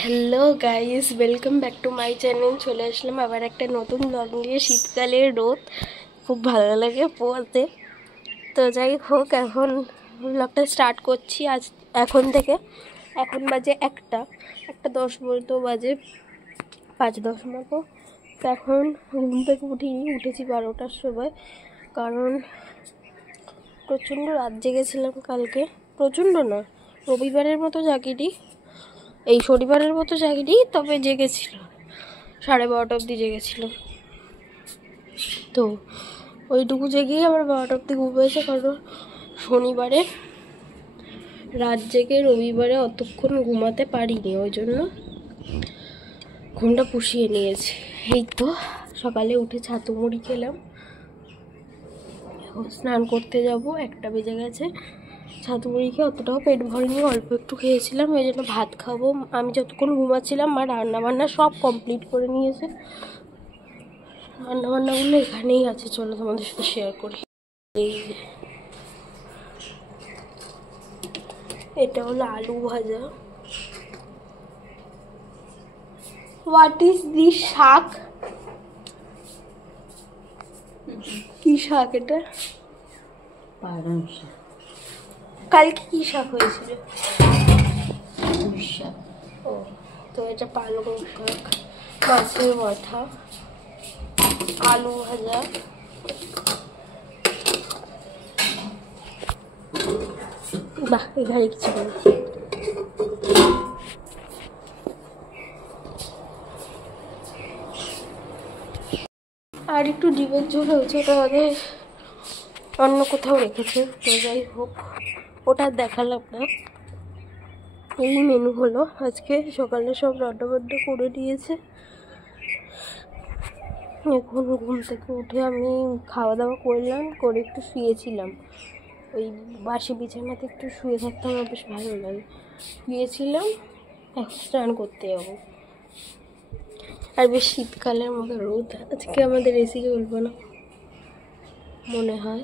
Hello guys, welcome back to my channel. চলে আসলাম আবার একটা নতুন ব্লগ নিয়ে। শীতকালের রোদ খুব ভালো লাগে পোয়াতে। তো যাই হোক, এখন ব্লগটা স্টার্ট করছি আজ এখন থেকে। এখন বাজে একটা 10 বলতো বাজে 5-10 মতো। তো এখন ঘুম থেকে উঠেছি 12টার সময়, কারণ প্রচণ্ড রাত জেগেছিলাম কালকে। প্রচণ্ড না, রবিবারের মতো জাগিনি, এই শনিবারের মতো জাগিনি, তবে জেগেছিল 12:30 অবধি জেগেছিল। তো ওইটুকু জেগেই আবার 12টা অবধি ঘুম হয়েছে, কারণ শনিবারে রাত জেগে রবিবারে অতক্ষণ ঘুমাতে পারিনি, ওই জন্য ঘুমটা পুষিয়ে নিয়েছি। এই তো সকালে উঠে ছাতু মুড়ি খেলাম, এখন স্নান করতে যাব, 1টা বেজে গেছে। ছাতু মুড়ি খেয়ে অতটাও পেট ভরেনি, অল্প একটু খেয়েছিলাম, ওই জন্য ভাত খাবো। আমি যতক্ষণ ঘুমাচ্ছিলাম মা রান্নাবান্না সব কমপ্লিট করে নিয়েছে। রান্নাবান্নাগুলো এখানেই আছে, চলো তোমাদের সাথে শেয়ার করি। এই এটা হলো আলু ভাজা। হোয়াট ইজ দিস শাক? কি শাক এটা? পালং শাক। কালকে কি শাক হয়েছিল? পুঁই শাক। ও, তো এটা পালং শাক, মাছের মাথা, আলু ভাজা, বাহ এখানে কিছু নেই। আর একটু ডিমের ঝোল হয়েছে, ওটা ওদের অন্য কোথাও রেখেছে। তো যাই হোক, ওটা দেখালাম না। এই মেনু হলো আজকে। সকালে সব রান্নাবান্না করে দিয়েছে। এখন ঘুম থেকে উঠে আমি খাওয়া দাওয়া করলাম, করে একটু শুয়েছিলাম। ওই বাসি বিছানাতে একটু শুয়ে থাকতে আমার বেশ ভালো লাগে। শুয়েছিলাম, এখন স্নান করতে যাবো। আর বেশ শীতকালের মতো রোদ আজকে, আমাদের এসি চলবে না মনে হয়।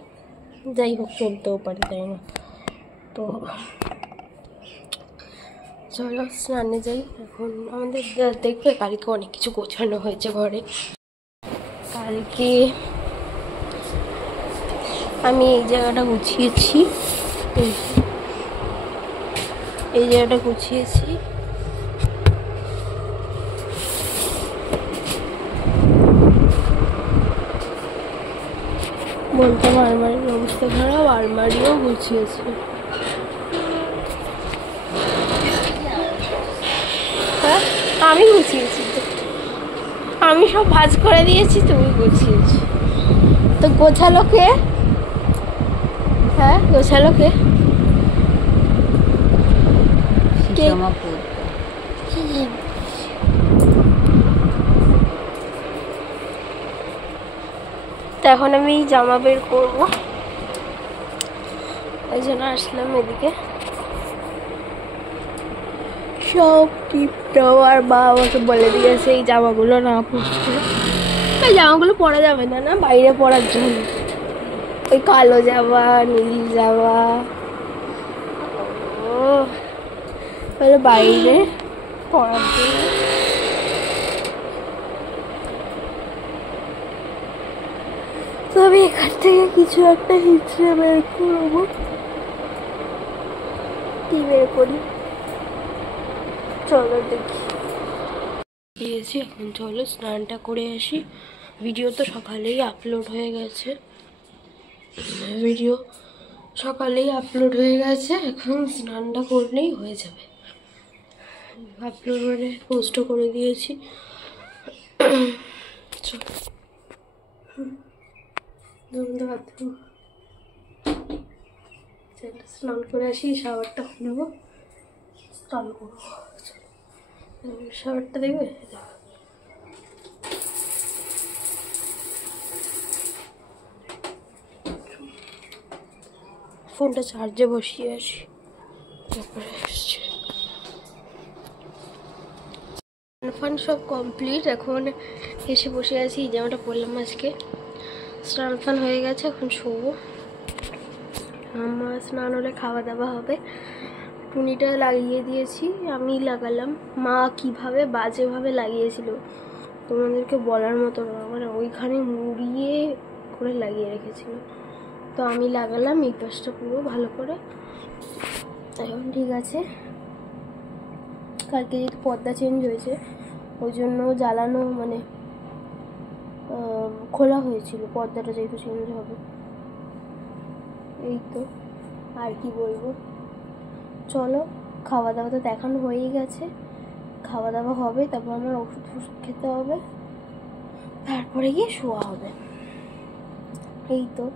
যাই হোক, চলতেও পারে, তাই না? তো চলো স্নানে যাই এখন। আমাদের দেখবে কালকে অনেক কিছু গোছানো হয়েছে ঘরে। কালকে আমি এই জায়গাটা গুছিয়েছি, এই জায়গাটা গুছিয়েছি। বলতাম আলমারির অবস্থা খারাপ, আলমারিও গুছিয়েছি। হ্যাঁ, আমি গুছিয়েছি তো, আমি সব ভাঁজ করে দিয়েছি, তুমি গুছিয়েছি। তো গোছালো কে? হ্যাঁ, গোছালো কে? তো এখন আমি জামা বের করবো, ওই জন্য আসলাম এদিকে। সব টিপটাও, আর মা আমাকে বলে দিয়েছে এই জামাগুলো না পরতে। এই জামাগুলো পরা যাবে না, না বাইরে পরার জন্য। ওই কালো জামা, নীল জামা, ও বাইরে পরার জন্য। তো আমি এখান থেকে কিছু একটা হিচড়ে বের করবো। কি বের করি চলো দেখি। দিয়েছি, এখন চলো স্নানটা করে আসি। ভিডিও তো সকালেই আপলোড হয়ে গেছে, এখন স্নানটা করলেই হয়ে যাবে। আপলোড মানে পোস্টও করে দিয়েছি। চলো বাথরুম স্নান করে আসি, শাওয়ারটা নেবো, চালু করবো। শাওয়ারটা দেখবে, ফোনটা চার্জে বসিয়ে আসি, তারপরে আসছে। ফান সব কমপ্লিট, এখন এসে বসে আছি। এই জামাটা পরলাম আজকে। স্নান ফান হয়ে গেছে, এখন শোবো। আমার স্নান হলে খাওয়া দাওয়া হবে। টুনিটা লাগিয়ে দিয়েছি, আমি লাগালাম। মা কিভাবে বাজেভাবে লাগিয়েছিল তোমাদেরকে বলার মতো না, মানে ওইখানে মুড়িয়ে করে লাগিয়ে রেখেছিল। তো আমি লাগালাম এই পাশটা পুরো ভালো করে। এখন ঠিক আছে। কালকে যেহেতু পর্দা চেঞ্জ হয়েছে ওই জন্য জ্বালানো মানে খোলা হয়েছিল, পর্দাটা যেহেতু চেঞ্জ হবে। এই তো, আর কি বলবো। চলো, খাওয়া দাওয়া তো দেখানো হয়েই গেছে, খাওয়া দাওয়া হবে, তারপর আমার ওষুধ ফষুধ খেতে হবে, তারপরে গিয়ে শোয়া হবে। এই তো।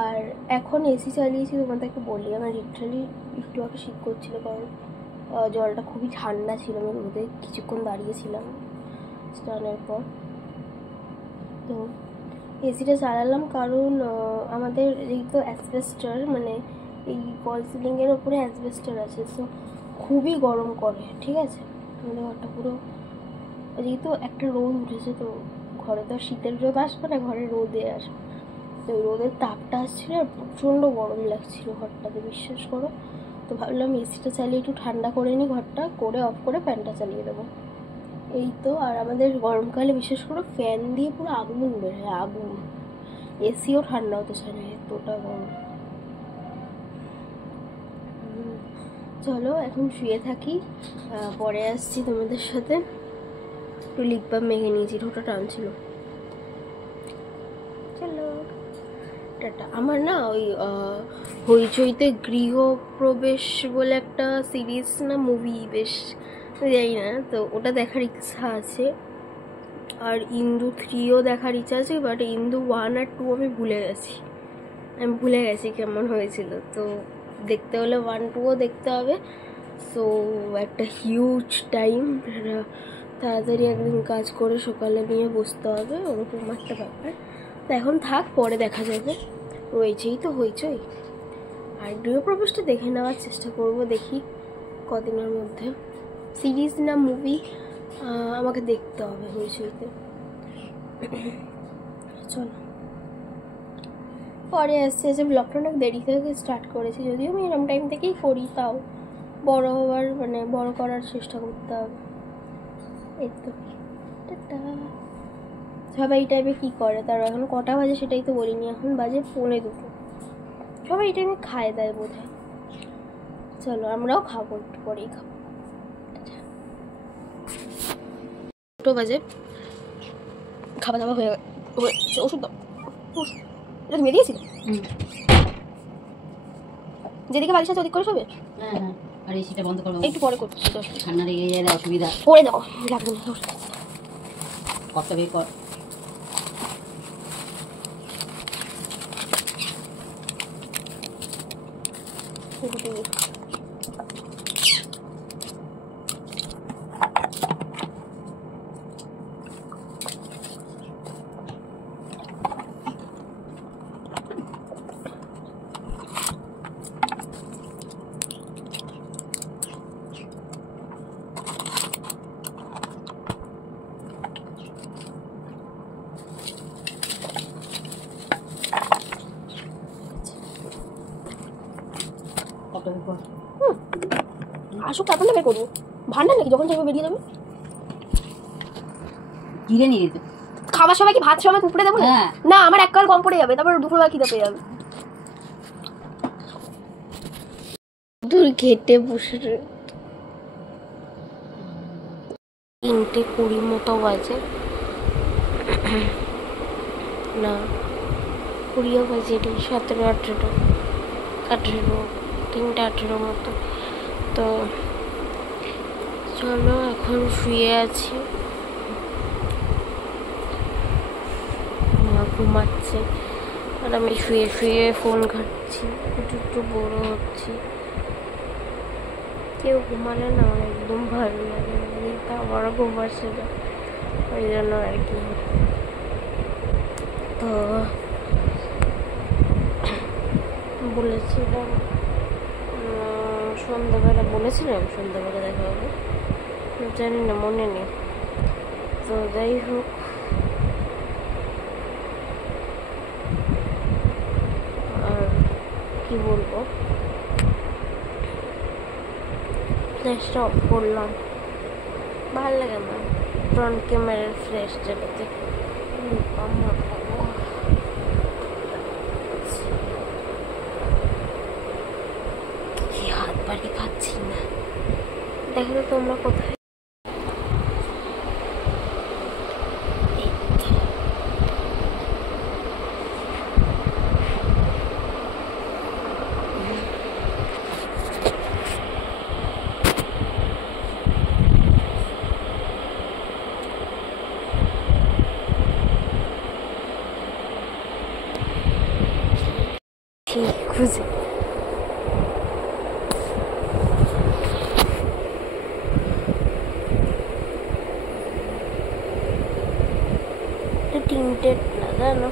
আর এখন এসি চালিয়েছি, তোমাদেরকে বলি আমার লিটারালি একটু আগে শীত করছিল, কারণ জলটা খুবই ঠান্ডা ছিল। আমি রোদে কিছুক্ষণ দাঁড়িয়েছিলাম স্নানের পর। তো এসিটা চালালাম কারণ আমাদের যেহেতু অ্যাসবেস্টার, মানে এই ফল সিলিংয়ের ওপরে অ্যাসবেস্টার আছে, তো খুবই গরম করে। ঠিক আছে, আমাদের ঘরটা পুরো যেহেতু একটা রোদ উঠেছে, তো ঘরে তো শীতের রোদ আসবে না, ঘরে রোদে আসবে। তো রোদের তাপটা আসছিল আর প্রচণ্ড গরম লাগছিল ঘরটাতে, বিশ্বাস করো। তো ভাবলাম এসিটা চালিয়ে একটু ঠান্ডা করে নিই ঘরটা, করে অফ করে ফ্যানটা চালিয়ে দেবো। এই তো। আর আমাদের গরমকালে বিশেষ করে ফ্যান দিয়ে পুরো আগুন বের হয়, আগুন। এসিও ঠান্ডা হতে চায় না, এতটা গরম। চলো এখন শুয়ে থাকি, পরে আসছি তোমাদের সাথে। একটু লিপ বাম মেখে নিয়েছি, ঠোঁটা টানছিল। চলো টাটা। আমার না ওই হইচইতে গৃহপ্রবেশ বলে একটা সিরিজ না মুভি, বেশ জানি না, তো ওটা দেখার ইচ্ছা আছে। আর ইন্দু 3ও দেখার ইচ্ছা আছে, বাট ইন্দু 1 আর 2 আমি ভুলে গেছি কেমন হয়েছিল। তো দেখতে হলে 1, 2ও দেখতে হবে। সো একটা হিউজ টাইম, তাড়াতাড়ি একদিন কাজ করে সকালে নিয়ে বসতে হবে, ওরকম একটা ব্যাপার। তো এখন থাক, পরে দেখা যাবে। রয়েছেই তো হইচই। আর গৃহপ্রবেশটা দেখে নেওয়ার চেষ্টা করব, দেখি কদিনের মধ্যে। সিরিজ না মুভি আমাকে দেখতে হবে হইচইতে। চলো পরে আসছে যে ব্লগটা অনেক দেরি থেকে স্টার্ট করেছি, যদিও আমি এরম টাইম থেকেই করি, তাও বড় হওয়ার মানে বড় করার চেষ্টা করতে হবে। এই তো টাটা। সবাই এই টাইমে কী করে, তার এখন কটা বাজে সেটাই তো বলিনি, এখন বাজে 1:45। সবাই এই টাইমে খায় দেয় বোধ হয়। চলো আমরাও খাবো, একটু পরেই খাবো। 2 বাজে, খাওয়া দাওয়া হয়ে গেছে। ওষুধ দাও, ওষুধ এটা তুমি দিয়েছিলে? যেদিকে বালিশ আছে ওদিক করে শোবে। হ্যাঁ হ্যাঁ, আর এসিটা বন্ধ করো, একটু পরে করছি, ঠান্ডা লেগে গেলে অসুবিধা। করে দাও, লাগবে না। কষ্ট বের কর। আসুক তারপর না বের করবো, ভান্ডার নাকি যখন চাইবে বেরিয়ে যাবে। ঘিরে নিয়ে যেত খাবার সময় কি ভাত সময় উপরে দেবো না, আমার এক কাল কম পড়ে যাবে, তারপর দুপুরবেলা খিদে পেয়ে যাবে। দূর খেতে বসে 3:20 মতো বাজে, না 20ও বাজেনি, 17, 18, 3:18 মতো। তো চলো এখন শুয়ে আছি, ঘুমাচ্ছে আর আমি শুয়ে শুয়ে ফোন ঘাঁটছি, একটু বড় হচ্ছি। কেউ ঘুমালে না আমার একদম ভালো লাগে না, কিন্তু আমারও ঘুম আসছে না, ওই জন্য আর কি। তো বলেছিলাম সন্ধ্যাবেলা দেখা হবে, জানি না মনে নেই। তো যাই হোক, আর কি বলবো, ফ্ল্যাশটা অফ করলাম, ভালো লাগে না ফ্রন্ট ক্যামেরার ফ্ল্যাশ যেটাতে। হাত বাড়ি খাচ্ছি না, দেখো তো তোমরা কোথায়। খুঁজে টিন্টেড না জানো,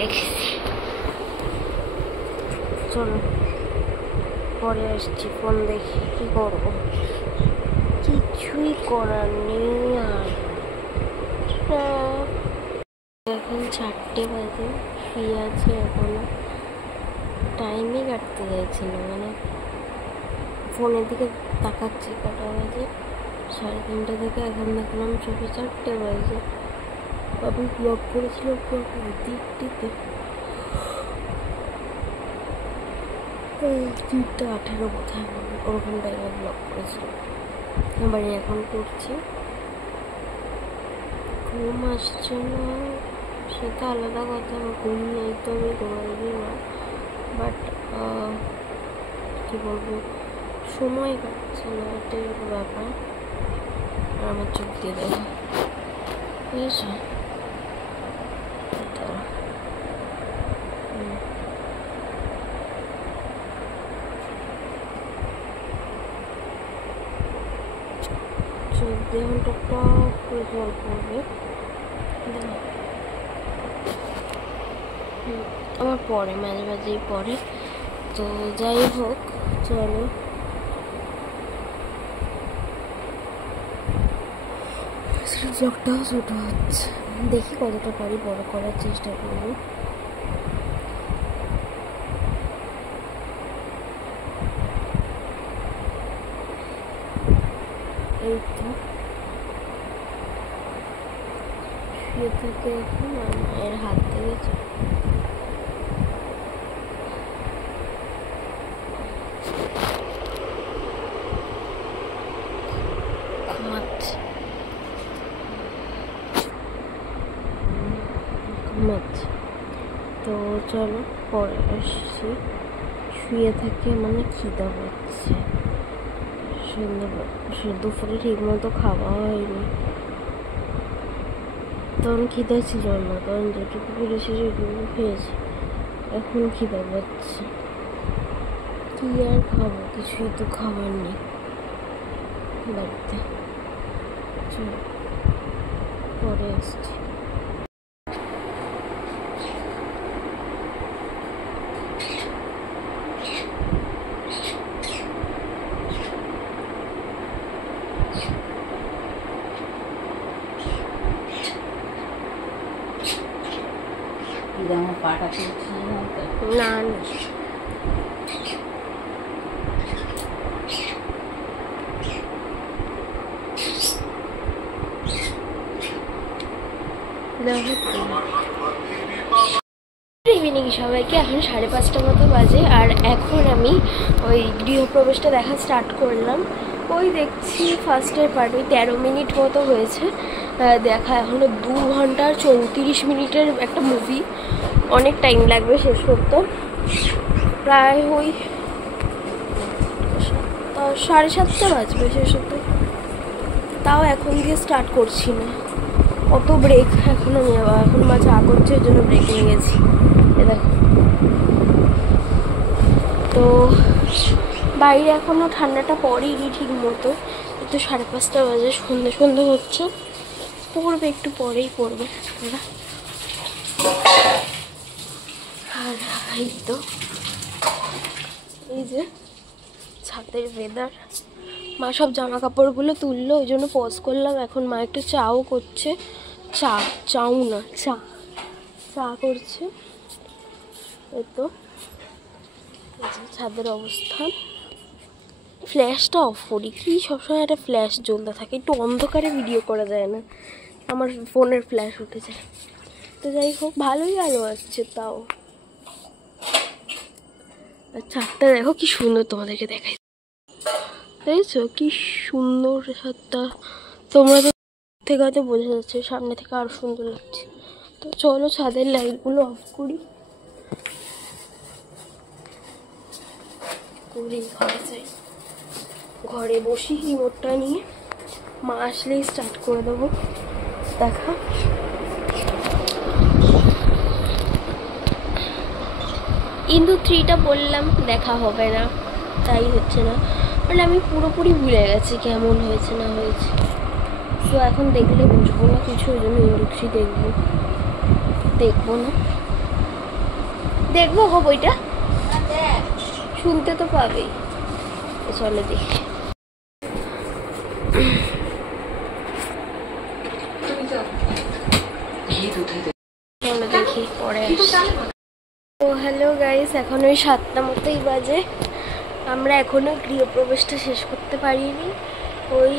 রেখেছি। চলো পরে আসছি, ফোন দেখি, কি করবো, কিছুই করার নেই। আর এখন 4টে বাজে, ফ্রি আছে এখনো, টাইমই কাটতে যাচ্ছিল, মানে ফোনের দিকে তাকাচ্ছি কটা বাজে, 3:30 থেকে এখন দেখলাম 4:30 বাজে। আমি ব্লগ করেছিলাম দিকটিতে 3:18 কোথায় ওরকম টাইমে ব্লগ করেছিলাম, এবার এখন করছি। ঘুম আসছে না সেটা আলাদা কথা, ঘুম নেই তো আমি ঘুমাইনি না, বাট কী বলবো, সময় কাটছে না, এটাই ব্যাপার। আর আমার চোখ দিয়ে দেখো, বুঝেছো? চোখ দিয়ে এখন টক করে জল পড়বে, আমার পরে মাঝে মাঝেই পরে। তো যাই হোক, চলো ব্লগটাও ছোটো হচ্ছে, দেখি কতটা পারি বড় করার চেষ্টা করবো। এই তো শুয়ে থেকে এখন মায়ের হাত থেকে ঘুমাচ্ছে। তো চলো পরে আসছি, শুয়ে থেকে মানে খিদা পাচ্ছে, দুপুরে ঠিক মতো খাওয়া হয়নি, তখন খিদা ছিল না, তখন যেটুকু পেরেছি সেটুকু খেয়েছি, এখন খিদা পাচ্ছে, কি আর খাবো, কিছুই তো খাবার নেই বাড়িতে। চলো পরে আসছি। আমার পাটা করছি না না ইভিনিং সবাইকে, এখন 5:30 মতো বাজে, আর এখন আমি ওই গৃহপ্রবেশটা দেখা স্টার্ট করলাম। ওই দেখছি ফার্স্টের পার্ট ওই 13 মিনিট মতো হয়েছে দেখা, এখনো 2 ঘন্টা 34 মিনিটের একটা মুভি, অনেক টাইম লাগবে শেষ করতে, প্রায় ওই 7:30 বাজবে শেষ হতে, তাও এখন দিয়ে স্টার্ট করছি না, অত ব্রেক এখনো নেওয়া, এখন মা চা করছে ওই জন্য ব্রেক নিয়ে গেছি। দেখো তো বাইরে এখনো ঠান্ডাটা পড়েনি ঠিক মতো, তো 5:30 বাজে, সন্ধ্যে সন্ধ্যে হচ্ছে, পড়বে একটু পরেই পড়বে ওরা। আর এই তো এই যে ছাদের ওয়েদার। মা সব জামা কাপড়গুলো তুললো, ওই জন্য পজ করলাম। এখন মা একটু চাও করছে, চা করছে। এই তো ছাদের অবস্থান। ফ্ল্যাশটা অফ করি, কি সবসময় একটা ফ্ল্যাশ জ্বলতে থাকে, একটু অন্ধকারে ভিডিও করা যায় না, আমার ফোনের ফ্ল্যাশ উঠে যায়। তো যাই হোক, ভালোই আলো আসছে তাও। ছাদটা দেখো কি সুন্দর, তোমাদেরকে দেখাই, দেখছো কি সুন্দর ছাদটা। তোমরা তো থেকে হয়তো বোঝা যাচ্ছে, সামনে থেকে আরো সুন্দর লাগছে। তো চলো ছাদের লাইটগুলো অফ করি, ঘরে যাই, ঘরে বসি রিমোটটা নিয়ে। মা আসলেই স্টার্ট করে দেবো দেখা। ইন্দু 3টা বললাম, দেখা হবে না, তাই হচ্ছে না। মানে আমি পুরোপুরি ভুলে গেছি কেমন হয়েছে না হয়েছে। তো এখন দেখলে বুঝবো না কিছু, ওই জন্য ইন্দু 3 দেখবো না, দেখবো গো বইটা, শুনতে তো পাবেই। চলে দেখি, দেখি পরে। তো হ্যালো গাইস, এখন ওই 7টা মতোই বাজে। আমরা এখনো গৃহপ্রবেশটা শেষ করতে পারিনি। ওই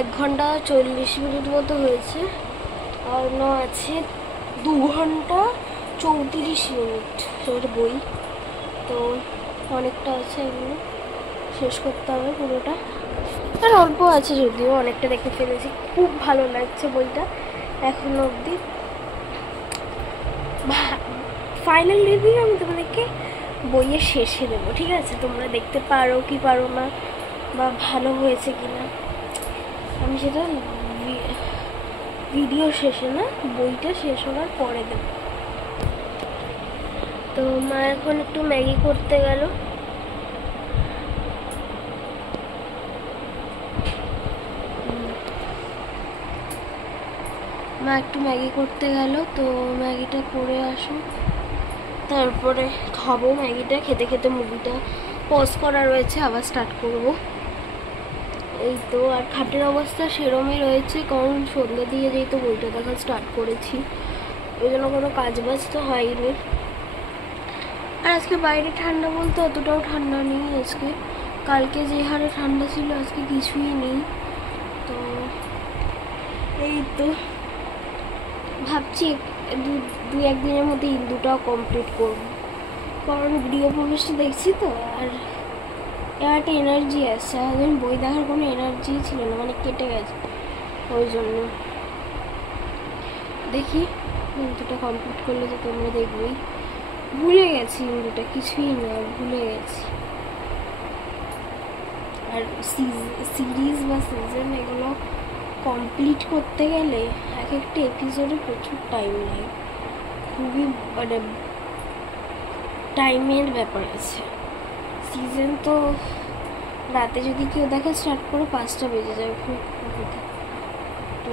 1 ঘন্টা 40 মিনিট মতো হয়েছে, আর আছে 2 ঘন্টা 34 মিনিট বই। তো অনেকটা আছে, এগুলো শেষ করতে হবে পুরোটা। আর অল্প আছে যদিও, অনেকটা দেখে ফেলেছি। খুব ভালো লাগছে বইটা এখনো অবধি। ফাইনাল রিভিউ আমি তোমাদেরকে বইয়ের শেষে দেবো, ঠিক আছে? তোমরা দেখতে পারো কি পারো না, বা ভালো হয়েছে কি না, আমি সেটা ভিডিও শেষে না, বইটা শেষ হওয়ার পরে দেবো। তো মা এখন একটু ম্যাগি করতে গেল। মা একটু ম্যাগি করতে গেল, তো ম্যাগিটা করে আসুক, তারপরে খাবো ম্যাগিটা। খেতে খেতে মুভিটা পজ করা রয়েছে, আবার স্টার্ট করব। এই তো, আর খাটের অবস্থা সেরমই রয়েছে, কারণ সন্ধ্যে দিয়ে যেহেতু বইটা দেখা স্টার্ট করেছি, ওই জন্য কোনো কাজ বাজ তো হয়নি। আর আজকে বাইরে ঠান্ডা বলতে অতটাও ঠান্ডা নেই আজকে, কালকে যে হারে ঠান্ডা ছিল আজকে কিছুই নেই। তো এই তো ভাবছি দু একদিনের মধ্যে ইন্দুটাও কমপ্লিট করবো, কারণ গৃহপ্রবেশটা দেখছি তো, আর একটা এনার্জি আসছে। এখন বই দেখার কোনো এনার্জি ছিল না, মানে কেটে গেছে, ওই জন্য দেখি ইন্দুটা কমপ্লিট করলে তো তোমরা দেখবেই। ভুলে গেছি ইন্দুটা, কিছুই না, ভুলে গেছি। আর সিরিজ বা সিজন এগুলো কমপ্লিট করতে গেলে এক একটা এপিসোডে প্রচুর টাইম লাগে, খুবই মানে টাইমের ব্যাপার আছে। সিজন তো রাতে যদি কেউ দেখা স্টার্ট করে 5টা বেজে যায় খুব। তো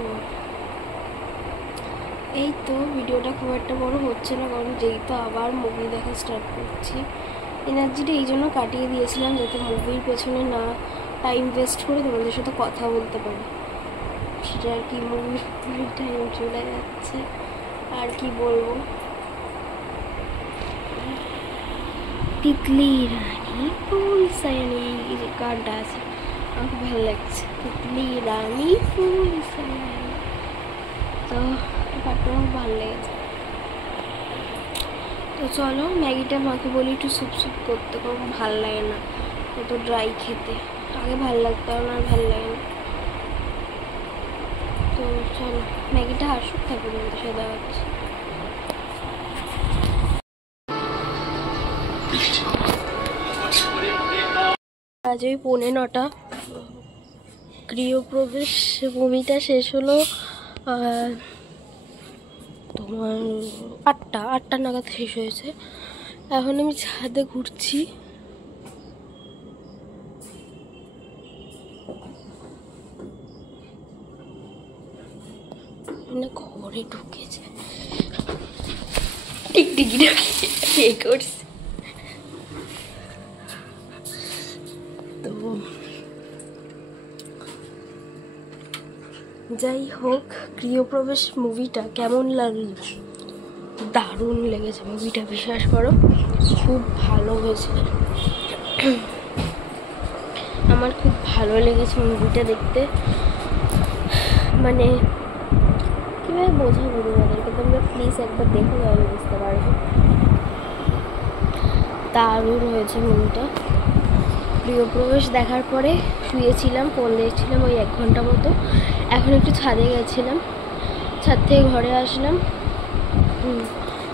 এই তো ভিডিওটা খুব একটা বড় হচ্ছে না, কারণ যেহেতু আবার মুভি দেখা স্টার্ট করছি। এনার্জিটা এই জন্য কাটিয়ে দিয়েছিলাম যাতে মুভির পেছনে না টাইম ওয়েস্ট করে তোমাদের সাথে কথা বলতে পারি, সেটা আর কি। মুভির টাইম চলে যাচ্ছে, আর কি বলবো। তিতলি রানী ফুল সায়ানি, এই যে গানটা আছে আমার খুব ভালো লাগছে, তিতলি রানী ফুল সায়ানি। তো গানটা আমার ভালো লেগেছে। তো চলো ম্যাগিটা মাকে বলি একটু স্যুপ স্যুপ করতে, কারণ ভালো লাগে না অত ড্রাই খেতে। আগে ভালো লাগতো, আর ভালো লাগে না। তো চলো ম্যাগিটা আসুক, তারপর মধ্যে সাদা হচ্ছে। আজ ওই 9:45। গৃহপ্রবেশ মুভিটা শেষ হলো তোমার 8টা নাগাদ শেষ হয়েছে। এখন আমি ছাদে ঘুরছি। ঘরে ঢুকেছে টিকটিকি করছে। তো যাই হোক, গৃহপ্রবেশ মুভিটা কেমন লাগলো? দারুণ লেগেছে মুভিটা, বিশ্বাস করো খুব ভালো হয়েছে। আমার খুব ভালো লেগেছে মুভিটা দেখতে। মানে কীভাবে বোঝাবো তোমাদেরকে, তোমরা প্লিজ একবার দেখো তাহলে বুঝতে পারবে। দারুণ হয়েছে মুভিটা। গৃহপ্রবেশ দেখার পরে শুয়েছিলাম, ফোন দেখছিলাম ওই 1 ঘন্টা মতো। এখন একটু ছাদে গেছিলাম, ছাদ থেকে ঘরে আসলাম।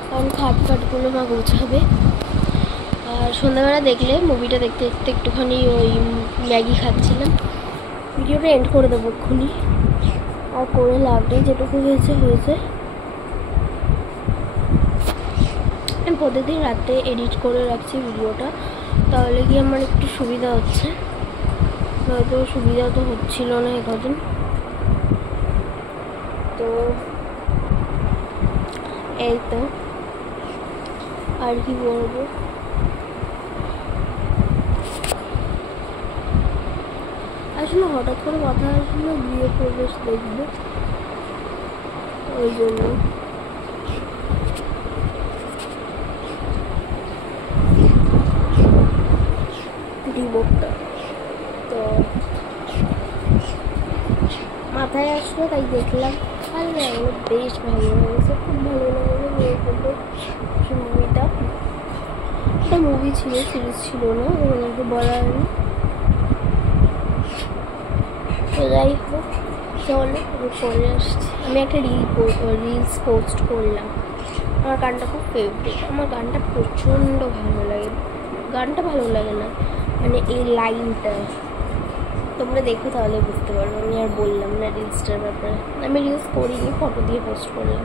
কারণ খাটগুলো মা গোছাবে। আর সন্ধ্যাবেলা দেখলে মুভিটা দেখতে দেখতে একটুখানি ওই ম্যাগি খাচ্ছিলাম। ভিডিওটা এন্ড করে দেবো এক্ষুনি, আর করে লাভ নেই, যেটুকু হয়েছে হয়েছে। আমি প্রতিদিন রাতে এডিট করে রাখছি ভিডিওটা, তাহলে কি আমার একটু সুবিধা হচ্ছে। হয়তো সুবিধা তো হচ্ছিল না একদিন। তো এই তো আর কি বলবো, আসলে হঠাৎ করে কথা আসলে গৃহপ্রবেশ দেখবো, ওই জন্য। রিমোটটা তো মাথায় আসলো, তাই দেখলাম। ভালো লাগলো, বেশ ভালো হয়েছে, খুব ভালো লাগলো মুভিটা। একটা মুভি ছিল, সিরিজ ছিল না, ওনাকে বলা হয়নি। তো যাই হোক, চলো আমি পরে আসছি। আমি একটা রিলস পোস্ট করলাম। আমার গানটা খুব ফেভারিট, আমার গানটা প্রচণ্ড ভালো লাগে। গানটা ভালো লাগে না, মানে এই লাইনটা তোমরা দেখো তাহলে বুঝতে পারবো। আমি আর বললাম না রিলসটার ব্যাপারে। আমি রিলস করিনি, ফটো দিয়ে পোস্ট করলাম।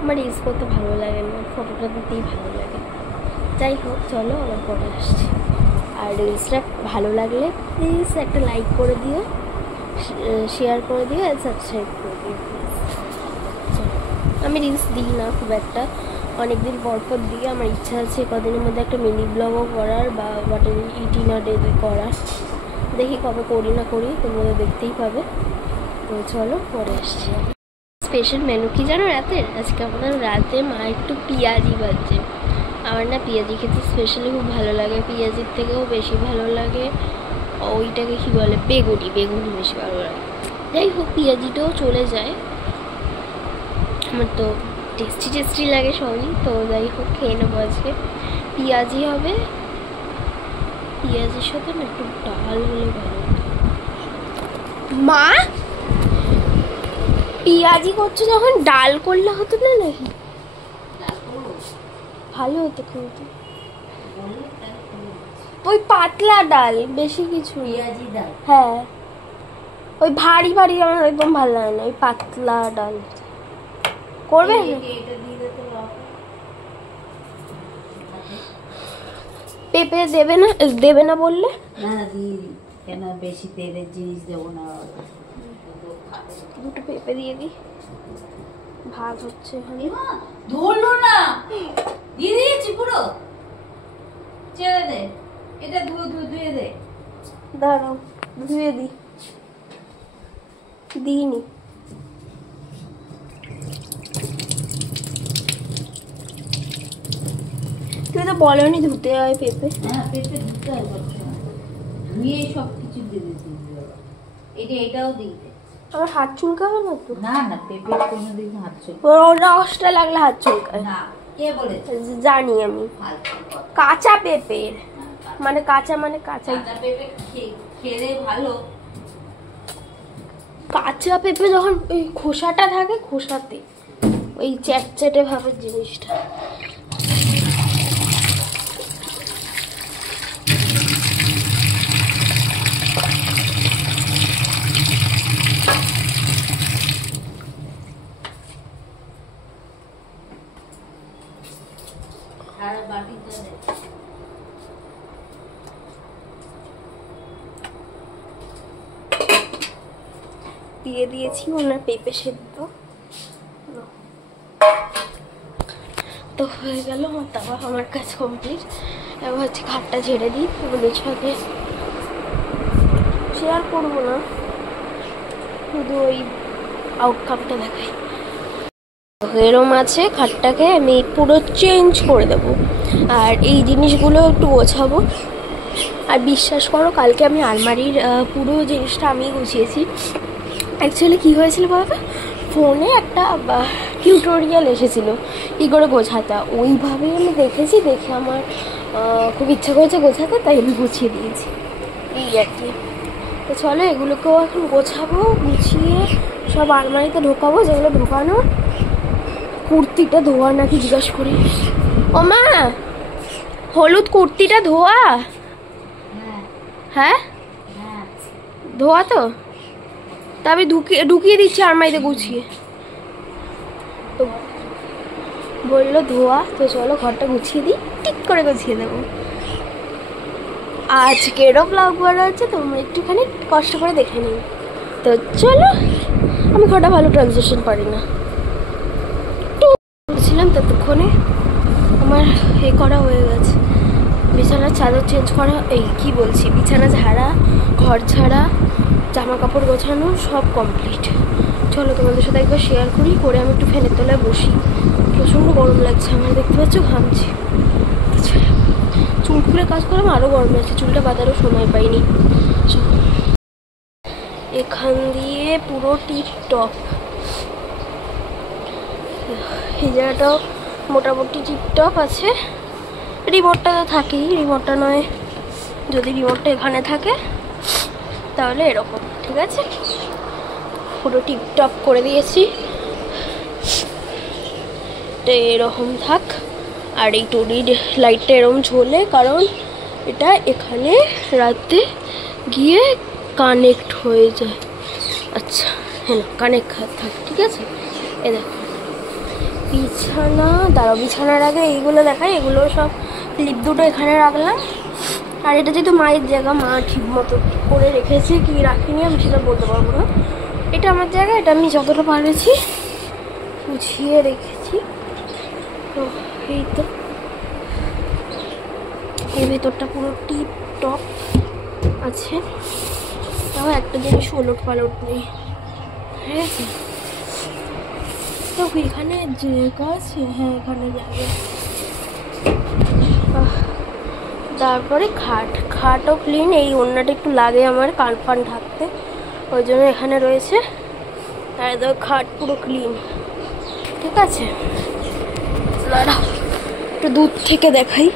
আমার রিলস করতে ভালো লাগে না, ফটোটা দিতেই ভালো লাগে। যাই হোক, চলো আবার পরে আসছি। আর রিলসটা ভালো লাগলে প্লিজ একটা লাইক করে দিও, শেয়ার করে দিও, আর সাবস্ক্রাইব করে দিও প্লিজ। আমি রিলস দিই না খুব একটা, অনেকদিন পর দিই। আমার ইচ্ছা আছে কদিনের মধ্যে একটা মিনি ব্লগও করার, বা হোয়াটের ইটিনারে করার। দেখি কবে করি না করি, তোমরা দেখতেই পাবে। তো চলো পরে আসছি। স্পেশাল মেনু কি জানো রাতের? আজকে আমাদের রাতে মা একটু পেঁয়াজি ভাজছে। আমার না পেঁয়াজি খেতে স্পেশালি খুব ভালো লাগে, পেঁয়াজির থেকেও বেশি ভালো লাগে ওইটাকে কি বলে, বেগুনি বেশি ভালো লাগে। যাই হোক, পেঁয়াজিটাও চলে যায়, আমার তো টেস্টি লাগে সবই। তো যাই হোক, খেয়ে নেবো আজকে। পেঁয়াজি হবে, পেঁয়াজির সাথে না একটু ডাল হলে ভালো হতো। মা পেঁয়াজি করছো যখন ডাল করলে হতো না নাকি? ভালো হতো কিন্তু, ওই পাতলা ডাল, বেশি কিছু। পেঁয়াজি ডাল? হ্যাঁ, ওই ভারী ভারী আমার একদম ভালো লাগে না, ওই পাতলা ডাল করবে। পেঁপে দেবে না বললে? না কেন, বেশি তেলের জিনিস দেবো না। দুটো পেঁপে দিয়ে দিই, ভাগ হচ্ছে এখানে। ধরলো না, দিয়ে দিয়েছি পুরো, ছেড়ে দে। এটা ধুয়ে দে। দাঁড়াও, ধুয়ে দিইনি। তুমি তো বলোনি ধুতে হয় পেঁপে। হ্যাঁ, পেঁপে ধুতে হয়, ধুয়ে সব কিছু দিয়ে দিতে। এটাও দিতে। আমার হাত চুলকাবে না তো? না, পেঁপে কোনোদিন হাত চুলকাবে না, রসটা লাগলে হাত চুলকায় না। কে বলেছে? জানি আমি। কাঁচা পেঁপে মানে কাঁচা পেঁপে খেলে ভালো। কাঁচা পেঁপে যখন ওই খোসাটা থাকে, খোসাতে ওই চ্যাটচ্যাটে ভাবের জিনিসটা। সারা বাটিটা দে। দিয়ে দিয়েছি ওনার পেঁপে সেদ্ধ। তো হয়ে গেল আমার তাওয়া, আমার কাজ কমপ্লিট। এবার হচ্ছে খাটটা ঝেড়ে দিই, ওগুলোর সাথে শেয়ার করবো না, শুধু ওই আউটকামটা দেখাই। এরম আছে, খাটটাকে আমি পুরো চেঞ্জ করে দেবো আর এই জিনিসগুলো একটু গোছাবো। আর বিশ্বাস করো কালকে আমি আলমারির পুরো জিনিসটা আমি গুছিয়েছি। অ্যাকচুয়ালি কী হয়েছিল বলতো, ফোনে একটা টিউটোরিয়াল এসেছিলো কী করে গোছাতে, ওইভাবেই আমি দেখেছি, দেখে আমার খুব ইচ্ছা করেছে গোছাতে, তাই আমি গুছিয়ে দিয়েছি এই আর কি। তো চলো এগুলোকেও এখন গোছাবো, গুছিয়ে সব আলমারিতে ঢোকাবো। যেগুলো ঢোকানো, কুর্তিটা ধোয়া নাকি জিজ্ঞাসা করি। ও মা, হলুদ কুর্তিটা ধোয়া? হ্যাঁ ধোয়া তো, তা আমি ঢুকিয়ে দিচ্ছি আলমারিতে গুছিয়ে। তো বললো ধোয়া, তো চলো ঘরটা গুছিয়ে দিই, ঠিক করে গুছিয়ে দেবো। আজকেরও ব্লগ বড় হচ্ছে, তোমরা একটুখানি কষ্ট করে দেখে নিই। তো চলো, আমি ঘরটা ভালো ট্রানজিশন পারি না, বলছিলাম ততক্ষণে আমার এ করা হয়ে গেছে, বিছানার চাদর চেঞ্জ করা, এই কি বলছি, বিছানা ঝাড়া, ঘর ছাড়া, জামা কাপড় গোছানো সব কমপ্লিট। চলো তোমাদের সাথে একবার শেয়ার করি, করে আমি একটু ফ্যানের তলায় বসি। প্রচণ্ড গরম লাগছে আমার, দেখতে পাচ্ছ ঘামছি। চুল খুলে কাজ করলাম, আরও গরম লাগছে, চুলটা বাঁধারও সময় পাইনি। এখান দিয়ে পুরো টিপটপ, এই জায়গাটাও মোটামুটি টিপটপ আছে। রিমোটটা তো থাকেই, রিমোটটা নয়, যদি রিমোটটা এখানে থাকে তাহলে এরকম, ঠিক আছে, পুরো টিপটপ করে দিয়েছি। তো এরকম থাক। আর এই টুরির লাইটটা এরকম ঝোলে, কারণ এটা এখানে রাতে গিয়ে কানেক্ট হয়ে যায়। আচ্ছা হ্যাঁ, কানেক্ট থাক, ঠিক আছে। এ দেখো বিছানা, দাঁড়াও বিছানার আগে এইগুলো দেখাই, এগুলো সব ক্লিপ দুটো এখানে রাখলাম। আর এটা যেহেতু মায়ের জায়গা, মা ঠিক মতো করে রেখেছে কি রাখিনি আমি সেটা বলতে পারবো না। এটা আমার জায়গা, এটা আমি যতটা পারেছি গুছিয়ে রেখেছি। তো এই তো, এর ভেতরটা পুরো টিপ টপ আছে, তাও একটা জিনিস ওলট পালট নেই, ঠিক আছে। তো এখানে জায়গা আছে, হ্যাঁ এখানে জায়গা। তারপরে খাটও ক্লিন, এই ওড়নাটা একটু লাগে আমার কান ফান ঢাকতে, ওই জন্য এখানে রয়েছে। আর দেখো খাট পুরো ক্লিন, ঠিক আছে। দাঁড়াও একটু দূর থেকে দেখাই।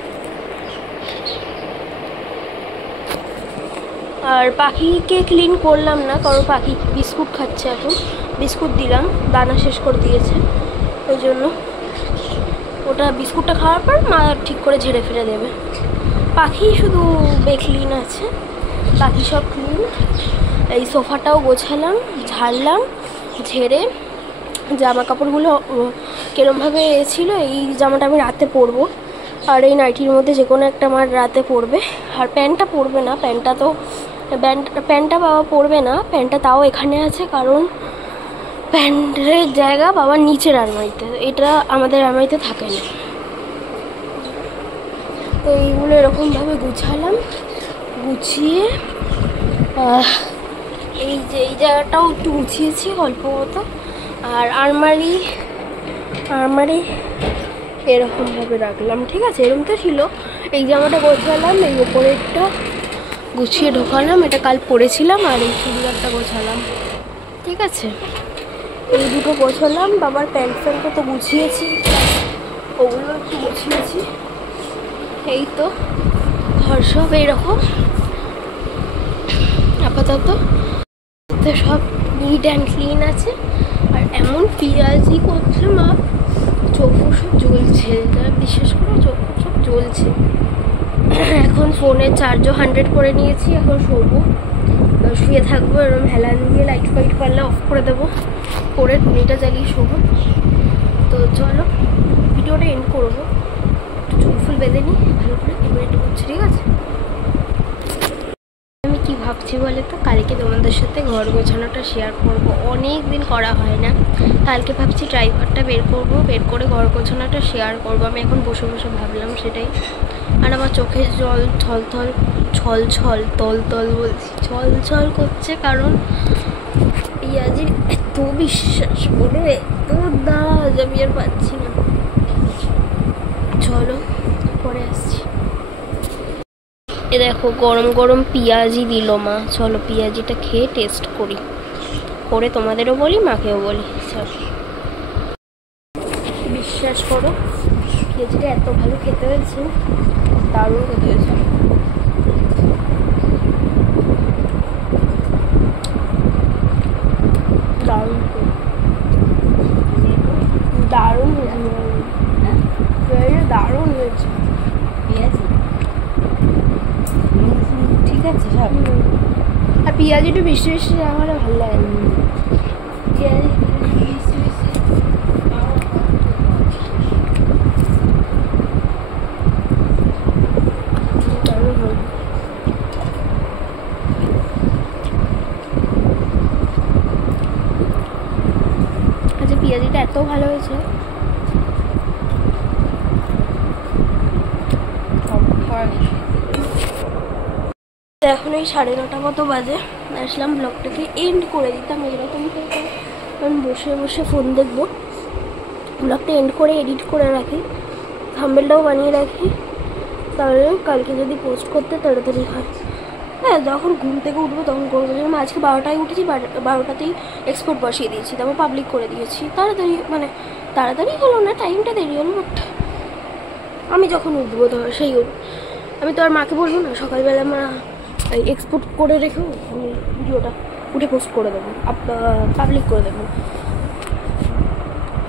আর পাখিকে ক্লিন করলাম না, কারণ পাখি বিস্কুট খাচ্ছে, এখন বিস্কুট দিলাম, দানা শেষ করে দিয়েছে, ওই জন্য ওটা বিস্কুটটা খাওয়ার পর মা ঠিক করে ঝেড়ে ফেলে দেবে। পাখি শুধু বেক্লিন আছে, বাকি সব ক্লিন। এই সোফাটাও গোছালাম, ঝাড়লাম, ঝেড়ে জামা কাপড়গুলো কিরমভাবে ছিল, এই জামাটা আমি রাতে পরবো, আর এই নাইটির মধ্যে যে কোনো একটা আমার রাতে পরবে। আর প্যান্টটা পরবে না, প্যান্টটা বাবা পরবে না, প্যান্টটা তাও এখানে আছে, কারণ প্যান্টের জায়গা বাবার নিচের আলমারিতে, এটা আমাদের আলমারিতে থাকে না। তো এইগুলো এরকমভাবে গুছালাম, গুছিয়ে এই যে এই জায়গাটাও একটু গুছিয়েছি অল্প মতো। আর আলমারি এরকমভাবে রাখলাম, ঠিক আছে, এরকম তো ছিল। এই জামাটা গোছালাম, এই ওপরেরটা গুছিয়ে ঢোকালাম, এটা কাল পরেছিলাম। আর এই চুড়িদারটা গোছালাম, ঠিক আছে, এই দুটো গোছালাম। বাবার প্যান্ট ফ্যান্টটা তো গুছিয়েছি, ওগুলো একটু গুছিয়েছি। এই তো ঘর সব এইরকম আপাতত, তো সব নিট অ্যান্ড ক্লিন আছে। আর এমন পিঁয়াজি করছে মা, চোখ সব জ্বলছে, বিশ্বাস করো চোখ সব জ্বলছে। এখন ফোনের চার্জও 100 করে নিয়েছি, এখন শোবো, শুয়ে থাকবো, এরকম হেলান দিয়ে লাইট ফাইট পারলে অফ করে দেবো, করে টুনিটা জ্বালিয়ে শোবো। তো চলো ভিডিওটা এন্ড করবো, একটু বেঁধে নিই ভালো করে, এবার এটা করছি, ঠিক আছে? আমি কি ভাবছি বলে তো, কালকে তোমাদের সাথে ঘর গোছানোটা শেয়ার করব, অনেক দিন করা হয় না। কালকে ভাবছি ড্রাইভারটা বের করব, বের করে ঘর গোছানোটা শেয়ার করব। আমি এখন বসে বসে ভাবলাম সেটাই। আর আমার চোখে জল তল বলছি, ছল করছে, কারণ পিয়াজির এত বিশ্বাস করে এত দাজ আমি আর পাচ্ছি না। চলো পরে আসছি। এ দেখো গরম গরম পিঁয়াজি দিল মা, চলো পিঁয়াজিটা খেয়ে টেস্ট করি, করে তোমাদেরও বলি মাকেও বলি। চলো, বিশ্বাস করো পিঁয়াজিটা এত ভালো খেতে হয়েছে, দারুণ খেতে হয়েছে। দারুণ দারুণ হয়েছে, দারুণ হয়েছে। ঠিক আছে সব। আর পিঁয়াজ একটু বেশি বেশি আমার ভালো লাগে। আচ্ছা পিঁয়াজিটা এত ভালো হয়েছে। এখন এই 9:30 মতো বাজে, আসলাম ব্লগটাকে এন্ড করে দিতাম এরকম করে, কারণ বসে বসে ফোন দেখবো। ব্লগটা এন্ড করে এডিট করে রাখি, থাম্বনেলটাও বানিয়ে রাখি, তাহলে কালকে যদি পোস্ট করতে তাড়াতাড়ি হয়। হ্যাঁ যখন ঘুম থেকে উঠবো তখন করবো, যেমন আজকে 12টায় উঠেছি, 12টাতেই এক্সপোর্ট বসিয়ে দিয়েছি, তারপর পাবলিক করে দিয়েছি। তাড়াতাড়ি মানে তাড়াতাড়ি হলো না, টাইমটা দেরি হলো, বাট আমি যখন উঠবো ধর সেই আমি তো আর মাকে বলবো না সকালবেলা মা এক্সপোর্ট করে রেখেও আমি ভিডিওটা উঠে পোস্ট করে দেবো, পাবলিক করে দেবো,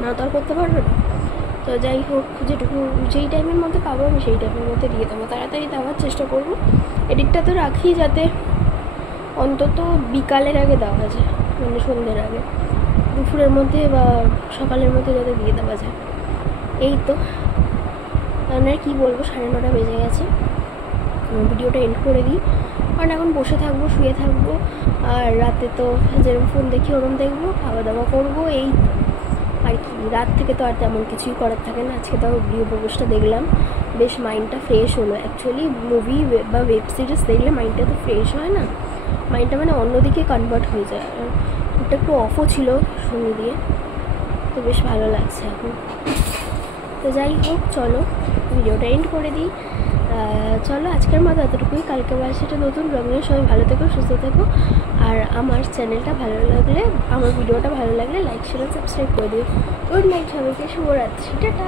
না তো আর করতে পারবে না। তো যাই হোক, যেটুকু যেই টাইমের মধ্যে পাবো আমি সেই টাইমের মধ্যে দিয়ে দেবো, তাড়াতাড়ি দেওয়ার চেষ্টা করবো। এডিটটা তো রাখি যাতে অন্তত বিকালের আগে দেওয়া যায়, মানে সন্ধ্যের আগে, দুপুরের মধ্যে বা সকালের মধ্যে যাতে দিয়ে দেওয়া যায়। এই তো কারণ আর কী বলবো, 9:30 বেজে গেছে, ভিডিওটা এন্ড করে দিই। কারণ এখন বসে থাকবো, শুয়ে থাকবো, আর রাতে তো যেরকম ফোন দেখি ওরকম দেখবো, খাওয়া দাওয়া করবো, এই আর কি। রাত থেকে তো আর তেমন কিছুই করার থাকে না। আজকে তো ভিডিও প্রবেশটা দেখলাম, বেশ মাইন্ডটা ফ্রেশ হলো। অ্যাকচুয়ালি মুভি বা ওয়েব সিরিজ দেখলে মাইন্ডটা তো ফ্রেশ হয় না, মাইন্ডটা মানে অন্যদিকে কনভার্ট হয়ে যায়। ওটা একটু অফও ছিল সঙ্গে দিয়ে, তো বেশ ভালো লাগছে এখন। তো যাই হোক চলো ভিডিওটা এন্ড করে দিই। চলো আজকের মতো এতটুকুই, কালকে আবার সেটা নতুন ব্লগ নিয়ে। সবাই ভালো থেকো, সুস্থ থেকো, আর আমার চ্যানেলটা ভালো লাগলে, আমার ভিডিওটা ভালো লাগলে লাইক শেয়ার সাবস্ক্রাইব করে দিও। গুড নাইট সবাইকে, শুভরাত্রি, টাটা।